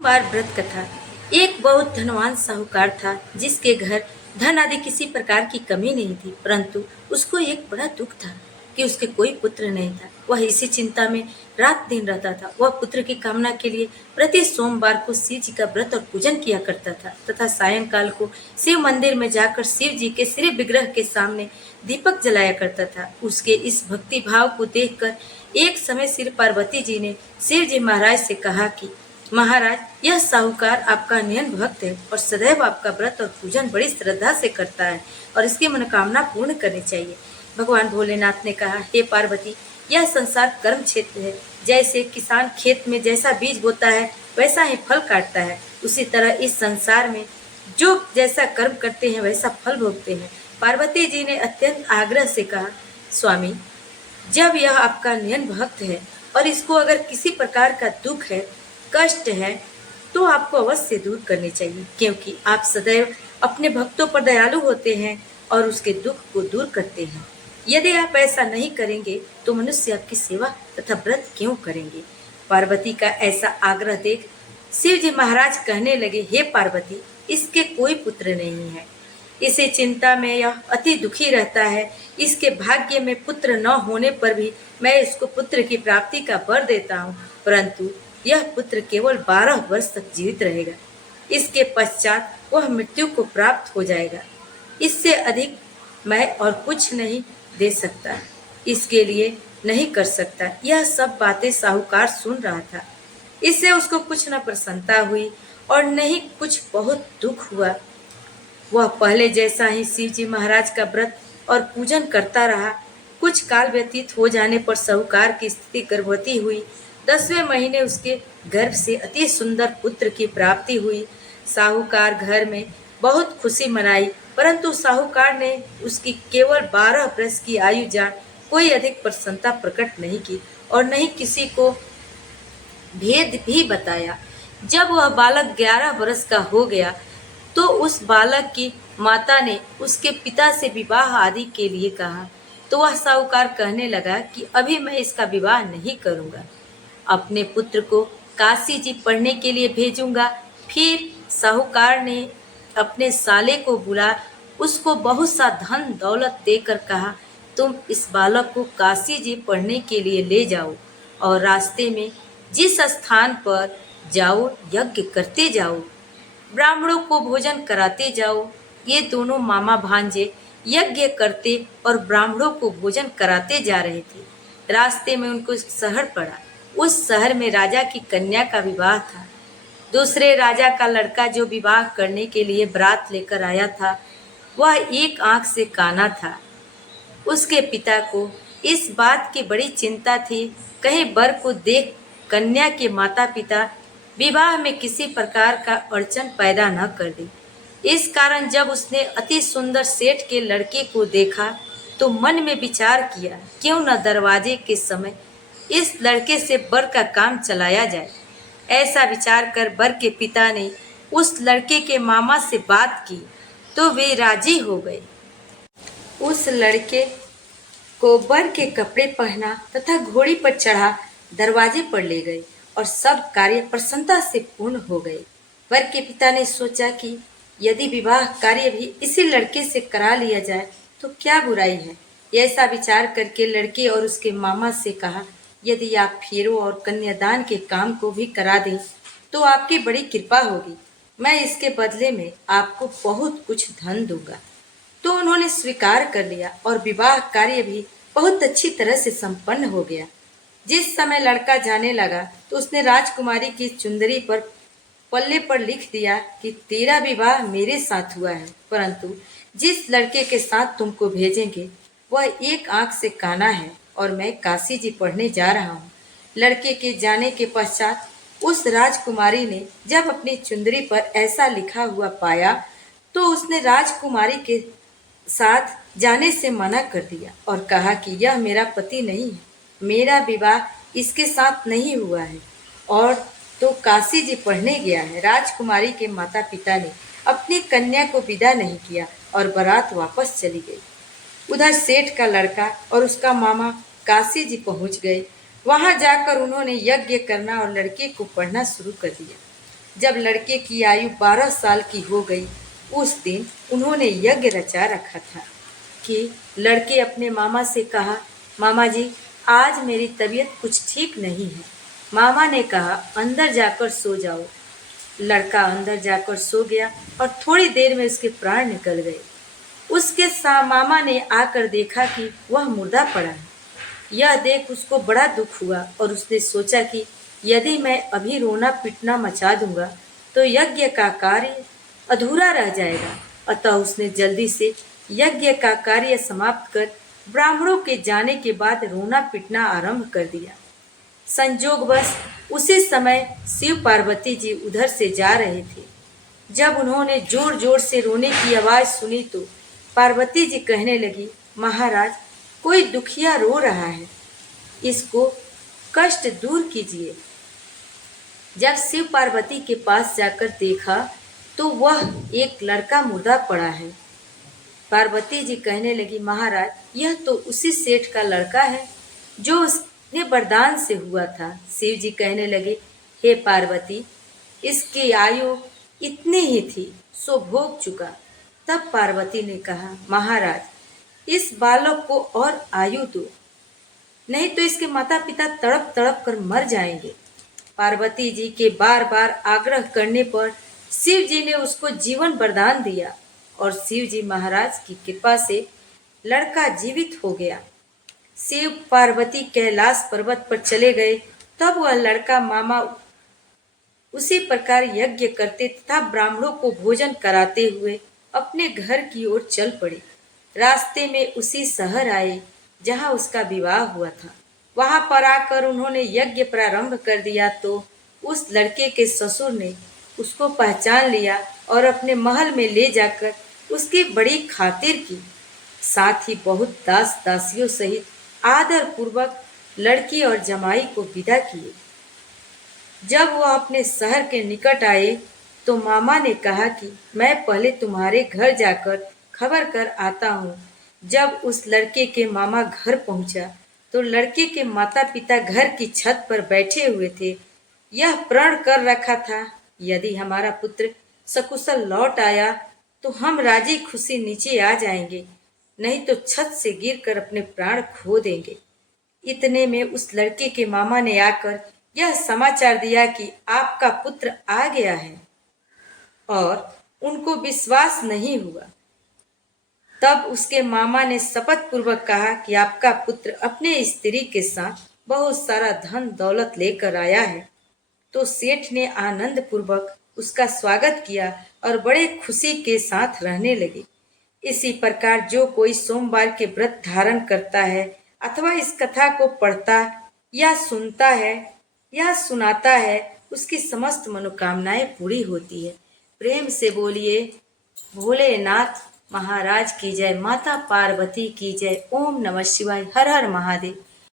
बार व्रत कथा। एक बहुत धनवान साहूकार था जिसके घर धन आदि किसी प्रकार की कमी नहीं थी, परंतु उसको एक बड़ा दुख था कि उसके कोई पुत्र नहीं था। वह इसी चिंता में रात दिन रहता था। वह पुत्र की कामना के लिए प्रति सोमवार को शिव जी का व्रत और पूजन किया करता था तथा सायंकाल को शिव मंदिर में जाकर शिव जी के श्री विग्रह के सामने दीपक जलाया करता था। उसके इस भक्ति भाव को देखकर एक समय श्री पार्वती जी ने शिव जी महाराज से कहा कि महाराज, यह साहूकार आपका नियन भक्त है और सदैव आपका व्रत और पूजन बड़ी श्रद्धा से करता है और इसकी मनोकामना पूर्ण करनी चाहिए। भगवान भोलेनाथ ने कहा, हे पार्वती, यह संसार कर्म क्षेत्र है। जैसे किसान खेत में जैसा बीज बोता है वैसा ही फल काटता है, उसी तरह इस संसार में जो जैसा कर्म करते हैं वैसा फल भोगते हैं। पार्वती जी ने अत्यंत आग्रह से कहा, स्वामी, जब यह आपका नियन भक्त है और इसको अगर किसी प्रकार का दुख है, कष्ट है, तो आपको अवश्य दूर करनी चाहिए, क्योंकि आप सदैव अपने भक्तों पर दयालु होते हैं और उसके दुख को दूर करते हैं। यदि आप ऐसा नहीं करेंगे तो मनुष्य आपकी सेवा तथा व्रत क्यों करेंगे। पार्वती का ऐसा आग्रह देख शिव जी महाराज कहने लगे, हे पार्वती, इसके कोई पुत्र नहीं है। इसी चिंता में यह अति दुखी रहता है। इसके भाग्य में पुत्र न होने पर भी मैं इसको पुत्र की प्राप्ति का वर देता हूँ, परंतु यह पुत्र केवल 12 वर्ष तक जीवित रहेगा। इसके पश्चात वह मृत्यु को प्राप्त हो जाएगा। इससे अधिक मैं और कुछ नहीं दे सकता, इसके लिए नहीं कर सकता। यह सब बातें साहूकार सुन रहा था। इससे उसको कुछ न प्रसन्नता हुई और न ही कुछ बहुत दुख हुआ। वह पहले जैसा ही शिव जी महाराज का व्रत और पूजन करता रहा। कुछ काल व्यतीत हो जाने पर साहूकार की स्थिति गर्भवती हुई। 10वें महीने उसके गर्भ से अति सुंदर पुत्र की प्राप्ति हुई। साहूकार घर में बहुत खुशी मनाई, परंतु साहूकार ने उसकी केवल 12 वर्ष की आयु जान कोई अधिक प्रसन्नता प्रकट नहीं की और न ही किसी को भेद भी बताया। जब वह बालक 11 वर्ष का हो गया तो उस बालक की माता ने उसके पिता से विवाह आदि के लिए कहा, तो वह साहूकार कहने लगा कि अभी मैं इसका विवाह नहीं करूँगा, अपने पुत्र को काशी जी पढ़ने के लिए भेजूंगा। फिर साहूकार ने अपने साले को बुला उसको बहुत सा धन दौलत देकर कहा, तुम इस बालक को काशी जी पढ़ने के लिए ले जाओ और रास्ते में जिस स्थान पर जाओ यज्ञ करते जाओ, ब्राह्मणों को भोजन कराते जाओ। ये दोनों मामा भांजे यज्ञ करते और ब्राह्मणों को भोजन कराते जा रहे थे। रास्ते में उनको शहर पड़ा। उस शहर में राजा की कन्या का विवाह था। दूसरे राजा का लड़का जो विवाह करने के लिए बारात लेकर आया था, वह एक आंख से काना था। उसके पिता को इस बात की बड़ी चिंता थी, कहीं वर को देख कन्या के माता पिता विवाह में किसी प्रकार का अड़चन पैदा न कर दे। इस कारण जब उसने अति सुंदर सेठ के लड़के को देखा तो मन में विचार किया, क्यों न दरवाजे के समय इस लड़के से वर का काम चलाया जाए। ऐसा विचार कर वर के पिता ने उस लड़के के मामा से बात की तो वे राजी हो गए। उस लड़के को वर के कपड़े पहना तथा घोड़ी पर चढ़ा दरवाजे पर ले गए और सब कार्य प्रसन्नता से पूर्ण हो गए। वर के पिता ने सोचा कि यदि विवाह कार्य भी इसी लड़के से करा लिया जाए तो क्या बुराई है। ऐसा विचार करके लड़के और उसके मामा से कहा, यदि आप फेरों और कन्यादान के काम को भी करा दें तो आपकी बड़ी कृपा होगी। मैं इसके बदले में आपको बहुत कुछ धन दूंगा। तो उन्होंने स्वीकार कर लिया और विवाह कार्य भी बहुत अच्छी तरह से संपन्न हो गया। जिस समय लड़का जाने लगा तो उसने राजकुमारी की चुंदरी पर पल्ले पर लिख दिया कि तेरा विवाह मेरे साथ हुआ है, परंतु जिस लड़के के साथ तुमको भेजेंगे वह एक आंख से काना है और मैं काशी जी पढ़ने जा रहा हूँ। लड़के के जाने के पश्चात उस राजकुमारी ने जब अपनी चुंदरी पर ऐसा लिखा हुआ पाया तो उसने राजकुमारी के साथ जाने से मना कर दिया और कहा कि यह मेरा पति नहीं है, मेरा विवाह इसके साथ नहीं हुआ है और तो काशी जी पढ़ने गया है। राजकुमारी के माता पिता ने अपनी कन्या को विदा नहीं किया और बारात वापस चली गई। उधर सेठ का लड़का और उसका मामा काशी जी पहुंच गए। वहां जाकर उन्होंने यज्ञ करना और लड़के को पढ़ना शुरू कर दिया। जब लड़के की आयु 12 साल की हो गई, उस दिन उन्होंने यज्ञ रचा रखा था कि लड़के अपने मामा से कहा, मामा जी, आज मेरी तबीयत कुछ ठीक नहीं है। मामा ने कहा, अंदर जाकर सो जाओ। लड़का अंदर जाकर सो गया और थोड़ी देर में उसके प्राण निकल गए। उसके मामा ने आकर देखा कि वह मुर्दा पड़ा है। यह देख उसको बड़ा दुख हुआ और उसने सोचा कि यदि मैं अभी रोना पीटना मचा दूंगा तो यज्ञ का कार्य अधूरा रह जाएगा। अतः उसने जल्दी से यज्ञ का कार्य समाप्त कर ब्राह्मणों के जाने के बाद रोना पीटना आरंभ कर दिया। संजोगवश उसी समय शिव पार्वती जी उधर से जा रहे थे। जब उन्होंने जोर जोर से रोने की आवाज सुनी तो पार्वती जी कहने लगी, महाराज, कोई दुखिया रो रहा है, इसको कष्ट दूर कीजिए। जब शिव पार्वती के पास जाकर देखा तो वह एक लड़का मुर्दा पड़ा है। पार्वती जी कहने लगी, महाराज, यह तो उसी सेठ का लड़का है जो उसने वरदान से हुआ था। शिव जी कहने लगे, हे पार्वती, इसकी आयु इतनी ही थी, सो भोग चुका। तब पार्वती ने कहा, महाराज, इस बालक को और आयु दो, नहीं तो इसके माता पिता तड़प तड़प कर मर जाएंगे। पार्वती जी के बार बार आग्रह करने पर शिव जी ने उसको जीवन वरदान दिया और शिव जी महाराज की कृपा से लड़का जीवित हो गया। शिव पार्वती कैलाश पर्वत पर चले गए। तब वह लड़का मामा उसी प्रकार यज्ञ करते तथा ब्राह्मणों को भोजन कराते हुए अपने घर की ओर चल पड़े। रास्ते में उसी शहर आए जहां उसका विवाह हुआ था। वहां पर आकर उन्होंने यज्ञ प्रारंभ कर दिया तो उस लड़के के ससुर ने उसको पहचान लिया और अपने महल में ले जाकर उसकी बड़ी खातिर की। साथ ही बहुत दास दासियों सहित आदर पूर्वक लड़की और जमाई को विदा किए। जब वह अपने शहर के निकट आए तो मामा ने कहा कि मैं पहले तुम्हारे घर जाकर खबर कर आता हूँ। जब उस लड़के के मामा घर पहुंचा तो लड़के के माता पिता घर की छत पर बैठे हुए थे। यह प्रण कर रखा था, यदि हमारा पुत्र सकुशल लौट आया तो हम राजी खुशी नीचे आ जाएंगे, नहीं तो छत से गिरकर अपने प्राण खो देंगे। इतने में उस लड़के के मामा ने आकर यह समाचार दिया कि आपका पुत्र आ गया है और उनको विश्वास नहीं हुआ। तब उसके मामा ने शपथ पूर्वक कहा कि आपका पुत्र अपने स्त्री के साथ बहुत सारा धन दौलत लेकर आया है। तो सेठ ने आनंद पूर्वक उसका स्वागत किया और बड़े खुशी के साथ रहने लगे। इसी प्रकार जो कोई सोमवार के व्रत धारण करता है अथवा इस कथा को पढ़ता या सुनता है या सुनाता है, उसकी समस्त मनोकामनाएं पूरी होती है। प्रेम से बोलिए, भोलेनाथ महाराज की जय, माता पार्वती की जय। ओम नमः शिवाय। हर हर महादेव।